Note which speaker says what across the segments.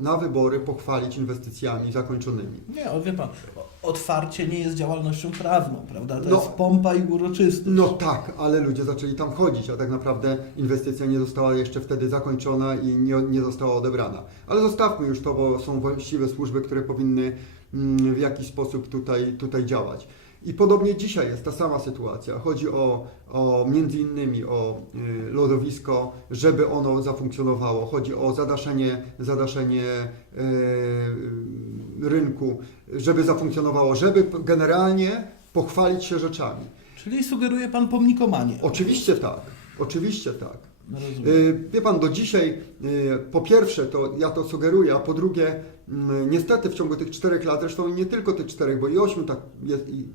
Speaker 1: na wybory pochwalić inwestycjami zakończonymi.
Speaker 2: Nie, o, wie pan, otwarcie nie jest działalnością prawną, prawda? To
Speaker 1: No.
Speaker 2: jest pompa i uroczystość.
Speaker 1: No tak, ale ludzie zaczęli tam chodzić, a tak naprawdę inwestycja nie została jeszcze wtedy zakończona i nie, nie została odebrana. Ale zostawmy już to, bo są właściwe służby, które powinny mm, w jakiś sposób tutaj, tutaj działać. I podobnie dzisiaj jest ta sama sytuacja. Chodzi o, o między innymi o y, lodowisko, żeby ono zafunkcjonowało. Chodzi o zadaszenie, zadaszenie y, rynku, żeby zafunkcjonowało, żeby generalnie pochwalić się rzeczami.
Speaker 2: Czyli sugeruje pan pomnikomanię.
Speaker 1: Oczywiście tak, oczywiście tak.
Speaker 2: No, rozumiem.
Speaker 1: Y, Wie pan, do dzisiaj po pierwsze to ja to sugeruję, a po drugie mm, niestety w ciągu tych czterech lat, zresztą nie tylko tych czterech, bo i ośmiu tak jest, i,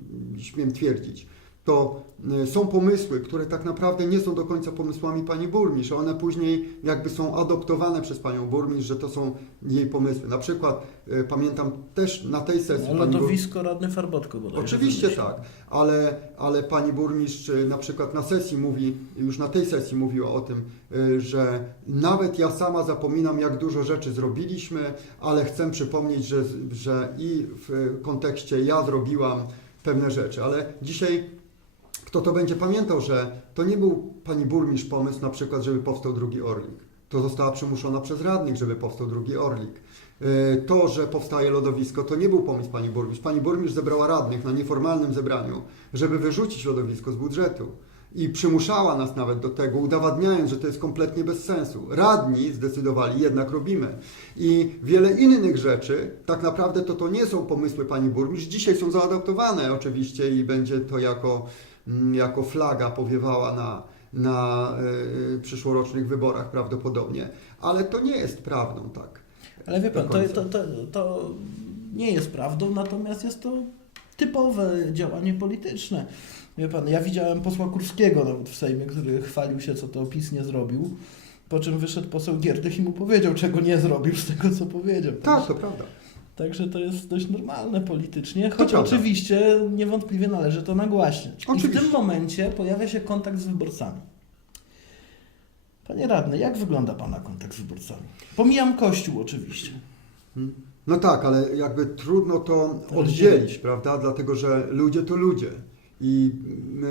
Speaker 1: śmiem twierdzić, to y, są pomysły, które tak naprawdę nie są do końca pomysłami pani burmistrz, one później jakby są adoptowane przez panią burmistrz, że to są jej pomysły. Na przykład y, pamiętam też na tej sesji
Speaker 2: No,
Speaker 1: pani bur-
Speaker 2: lodowisko radny Farbotko bodajże
Speaker 1: Oczywiście tak, ale, ale pani burmistrz y, na przykład na sesji mówi, już na tej sesji mówiła o tym, y, że nawet ja sama zapominam, jak dużo rzeczy zrobiliśmy, ale chcę przypomnieć, że, że i w kontekście ja zrobiłam pewne rzeczy, ale dzisiaj kto to będzie pamiętał, że to nie był pani burmistrz pomysł na przykład, żeby powstał drugi Orlik. To została przymuszona przez radnych, żeby powstał drugi Orlik. Y, To, że powstaje lodowisko, to nie był pomysł pani burmistrz. Pani burmistrz zebrała radnych na nieformalnym zebraniu, żeby wyrzucić lodowisko z budżetu. I przymuszała nas nawet do tego, udowadniając, że to jest kompletnie bez sensu. Radni zdecydowali, jednak robimy. I wiele innych rzeczy, tak naprawdę to to nie są pomysły pani burmistrz. Dzisiaj są zaadaptowane oczywiście i będzie to jako, mm, jako flaga powiewała na, na y, przyszłorocznych wyborach prawdopodobnie. Ale to nie jest prawdą, tak.
Speaker 2: Ale wie pan, to, to, to, to nie jest prawdą, natomiast jest to typowe działanie polityczne. Wie pan, ja widziałem posła Kurskiego nawet w Sejmie, który chwalił się, co to PiS nie zrobił, po czym wyszedł poseł Gierdych i mu powiedział, czego nie zrobił z tego, co powiedział.
Speaker 1: Tak, to prawda.
Speaker 2: Także to jest dość normalne politycznie, choć oczywiście niewątpliwie należy to nagłaśniać. I w
Speaker 1: Oczywiście.
Speaker 2: tym momencie pojawia się kontakt z wyborcami. Panie radny, jak wygląda Pana kontakt z wyborcami? Pomijam Kościół oczywiście.
Speaker 1: No tak, ale jakby trudno to
Speaker 2: To
Speaker 1: oddzielić, prawda? Dlatego, że ludzie to ludzie. I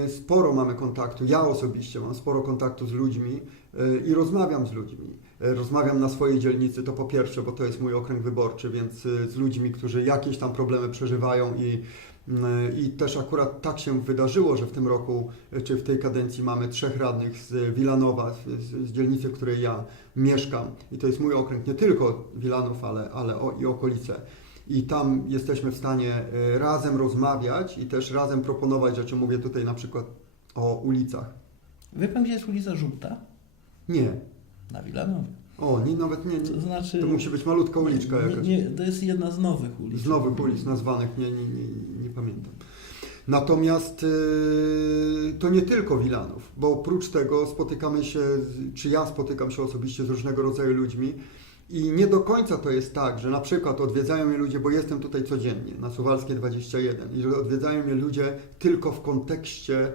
Speaker 1: sporo mamy kontaktu, ja osobiście mam sporo kontaktu z ludźmi y, i rozmawiam z ludźmi. Y, Rozmawiam na swojej dzielnicy, to po pierwsze, bo to jest mój okręg wyborczy, więc y, z ludźmi, którzy jakieś tam problemy przeżywają i, y, i też akurat tak się wydarzyło, że w tym roku, czy w tej kadencji mamy trzech radnych z Wilanowa, z, z dzielnicy, w której ja mieszkam. I to jest mój okręg, nie tylko Wilanów, ale, ale o, i okolice. I tam jesteśmy w stanie y, razem rozmawiać i też razem proponować rzeczy. Mówię tutaj na przykład o ulicach.
Speaker 2: Wie Pan, gdzie jest ulica Żółta?
Speaker 1: Nie.
Speaker 2: Na Wilanowie.
Speaker 1: O, nie, nawet nie.
Speaker 2: To znaczy...
Speaker 1: To musi być malutka uliczka
Speaker 2: nie,
Speaker 1: jakaś.
Speaker 2: nie, to jest jedna z nowych ulic.
Speaker 1: Z nowych ulic nazwanych, nie, nie, nie, nie pamiętam. Natomiast y, to nie tylko Wilanów, bo oprócz tego spotykamy się, czy ja spotykam się osobiście z różnego rodzaju ludźmi i nie do końca to jest tak, że na przykład odwiedzają mnie ludzie, bo jestem tutaj codziennie na Suwalskiej 21 i że odwiedzają mnie ludzie tylko w kontekście y,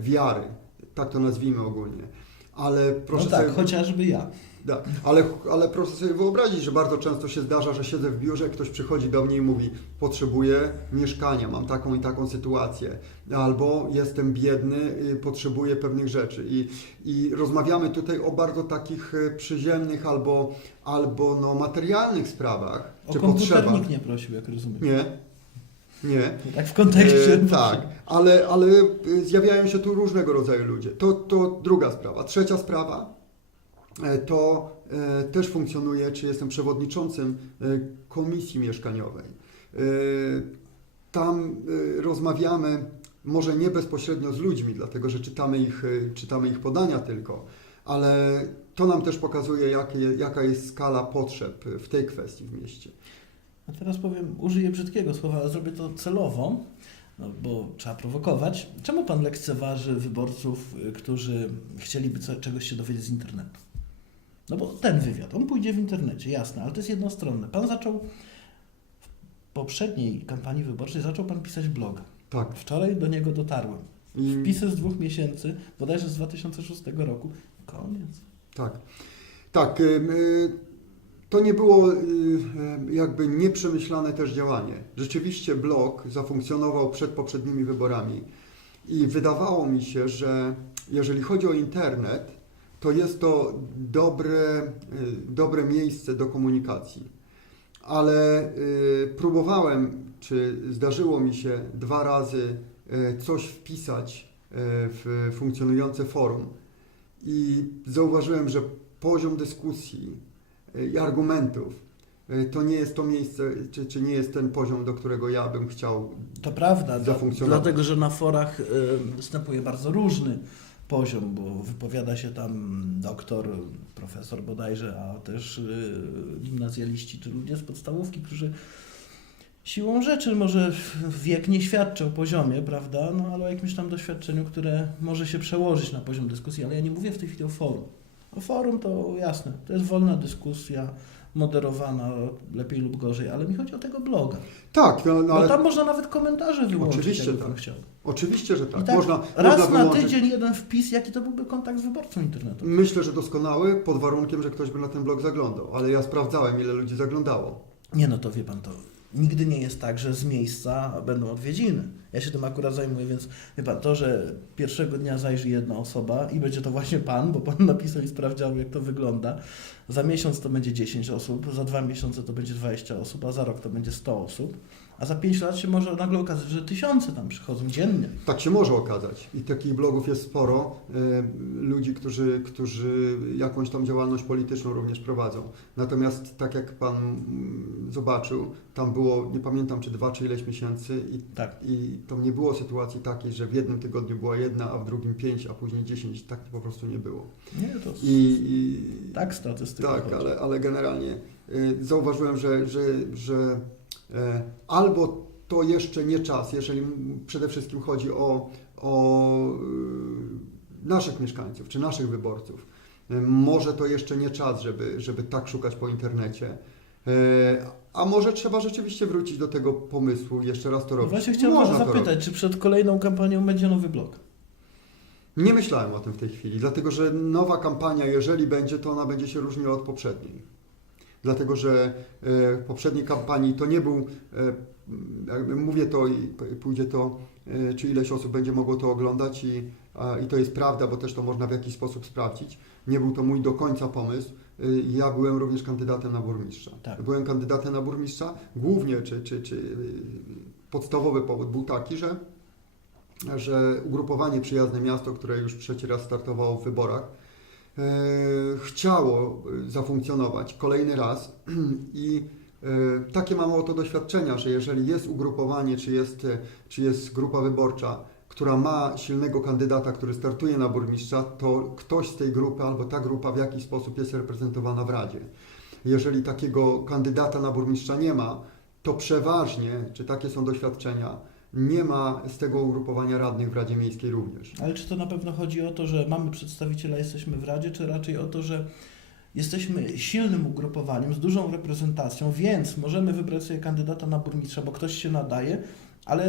Speaker 1: wiary, tak to nazwijmy ogólnie. Ale proszę
Speaker 2: no tak,
Speaker 1: sobie...
Speaker 2: chociażby ja.
Speaker 1: Tak, ale, ale proszę sobie wyobrazić, że bardzo często się zdarza, że siedzę w biurze, ktoś przychodzi do mnie i mówi: Potrzebuję mieszkania, mam taką i taką sytuację, albo jestem biedny, potrzebuję pewnych rzeczy. I, I rozmawiamy tutaj o bardzo takich y, przyziemnych albo, albo no, materialnych sprawach,
Speaker 2: O
Speaker 1: czy
Speaker 2: komputer
Speaker 1: potrzebach.
Speaker 2: nikt nie prosił, jak rozumiem.
Speaker 1: Nie, nie.
Speaker 2: Tak w kontekście.
Speaker 1: E, tak, ale, ale y, zjawiają się tu różnego rodzaju ludzie. To, to druga sprawa. Trzecia sprawa e, to e, też funkcjonuje, czy jestem przewodniczącym e, komisji mieszkaniowej. E, Tam e, rozmawiamy może nie bezpośrednio z ludźmi, dlatego że czytamy ich, e, czytamy ich podania tylko, ale to nam też pokazuje, jakie, jaka jest skala potrzeb w tej kwestii w mieście.
Speaker 2: A teraz powiem, użyję brzydkiego słowa, ale zrobię to celowo, no, bo trzeba prowokować. Czemu pan lekceważy wyborców, y, którzy chcieliby co, czegoś się dowiedzieć z internetu? No bo ten wywiad, on pójdzie w internecie, jasne, ale to jest jednostronne. Pan zaczął w poprzedniej kampanii wyborczej, zaczął pan pisać bloga.
Speaker 1: Tak.
Speaker 2: Wczoraj do niego dotarłem.
Speaker 1: I-
Speaker 2: Wpisy z dwóch miesięcy, bodajże z 2006 roku. Koniec.
Speaker 1: Tak. Tak. ym, y, To nie było y, y, jakby nieprzemyślane też działanie. Rzeczywiście blog zafunkcjonował przed poprzednimi wyborami i wydawało mi się, że jeżeli chodzi o internet, to jest to dobre, y, dobre miejsce do komunikacji. Ale próbowałem, czy zdarzyło mi się dwa razy coś wpisać w funkcjonujące forum i zauważyłem, że poziom dyskusji i argumentów y, to nie jest to miejsce, czy, czy nie jest ten poziom, do którego ja bym chciał.
Speaker 2: To prawda, dla-
Speaker 1: Zafunkcjonować.
Speaker 2: dlatego że na forach y, występuje bardzo różny poziom, bo wypowiada się tam doktor, profesor bodajże, a też y, gimnazjaliści czy ludzie z podstawówki, którzy siłą rzeczy może wiek nie świadczy o poziomie, prawda, no ale o jakimś tam doświadczeniu, które może się przełożyć na poziom dyskusji, ale ja nie mówię w tej chwili o forum. Forum to jasne, to jest wolna dyskusja, moderowana lepiej lub gorzej, ale mi chodzi o tego bloga.
Speaker 1: Tak, no, no
Speaker 2: Bo
Speaker 1: ale
Speaker 2: tam można nawet komentarze wyłączyć,
Speaker 1: Oczywiście tak. oczywiście, że tak.
Speaker 2: I tak
Speaker 1: można,
Speaker 2: raz
Speaker 1: można
Speaker 2: na tydzień jeden wpis, jaki to byłby kontakt z wyborcą internetu.
Speaker 1: Myślę, że doskonały, pod warunkiem, że ktoś by na ten blog zaglądał, ale ja sprawdzałem, ile ludzi zaglądało.
Speaker 2: Nie no, to wie pan, to nigdy nie jest tak, że z miejsca będą odwiedziny. Ja się tym akurat zajmuję, więc pan, to, że pierwszego dnia zajrzy jedna osoba i będzie to właśnie pan, bo pan napisał i sprawdził, jak to wygląda. Za miesiąc to będzie 10 osób, za dwa miesiące to będzie 20 osób, a za rok to będzie 100 osób. A za 5 lat się może nagle okazać, że tysiące tam przychodzą dziennie.
Speaker 1: Tak się może okazać. I takich blogów jest sporo. E, ludzi, którzy, którzy jakąś tam działalność polityczną również prowadzą. Natomiast tak jak Pan mm, zobaczył, tam było, nie pamiętam czy dwa, czy ileś miesięcy i,
Speaker 2: Tak.
Speaker 1: i tam nie było sytuacji takiej, że w jednym tygodniu była jedna, a w drugim pięć, a później dziesięć. Tak po prostu nie było.
Speaker 2: Nie, to
Speaker 1: I, i
Speaker 2: tak statystyka
Speaker 1: tak, ale, ale generalnie y, zauważyłem, że, że, że e, albo to jeszcze nie czas, jeżeli przede wszystkim chodzi o, o y, naszych mieszkańców czy naszych wyborców. Y, Może to jeszcze nie czas, żeby, żeby tak szukać po internecie. E, A może trzeba rzeczywiście wrócić do tego pomysłu, jeszcze raz to
Speaker 2: No
Speaker 1: robić.
Speaker 2: właśnie chciałem
Speaker 1: Można
Speaker 2: zapytać, czy przed kolejną kampanią będzie nowy blog?
Speaker 1: Nie myślałem o tym w tej chwili, dlatego że nowa kampania, jeżeli będzie, to ona będzie się różniła od poprzedniej. Dlatego, że e, w poprzedniej kampanii to nie był, e, mówię to i pójdzie to, e, czy ileś osób będzie mogło to oglądać i, i to jest prawda, bo też to można w jakiś sposób sprawdzić. Nie był to mój do końca pomysł. Ja byłem również kandydatem na burmistrza.
Speaker 2: Tak.
Speaker 1: Byłem kandydatem na burmistrza, głównie, czy, czy, czy podstawowy powód był taki, że że ugrupowanie Przyjazne Miasto, które już trzeci raz startowało w wyborach, chciało e, zafunkcjonować kolejny raz i e, takie mam oto doświadczenia, że jeżeli jest ugrupowanie, czy jest, e, czy jest grupa wyborcza, która ma silnego kandydata, który startuje na burmistrza, to ktoś z tej grupy albo ta grupa w jakiś sposób jest reprezentowana w Radzie. Jeżeli takiego kandydata na burmistrza nie ma, to przeważnie, czy takie są doświadczenia, nie ma z tego ugrupowania radnych w Radzie Miejskiej również.
Speaker 2: Ale czy to na pewno chodzi o to, że mamy przedstawiciela, jesteśmy w Radzie, czy raczej o to, że jesteśmy silnym ugrupowaniem z dużą reprezentacją, więc możemy wybrać sobie kandydata na burmistrza, bo ktoś się nadaje, ale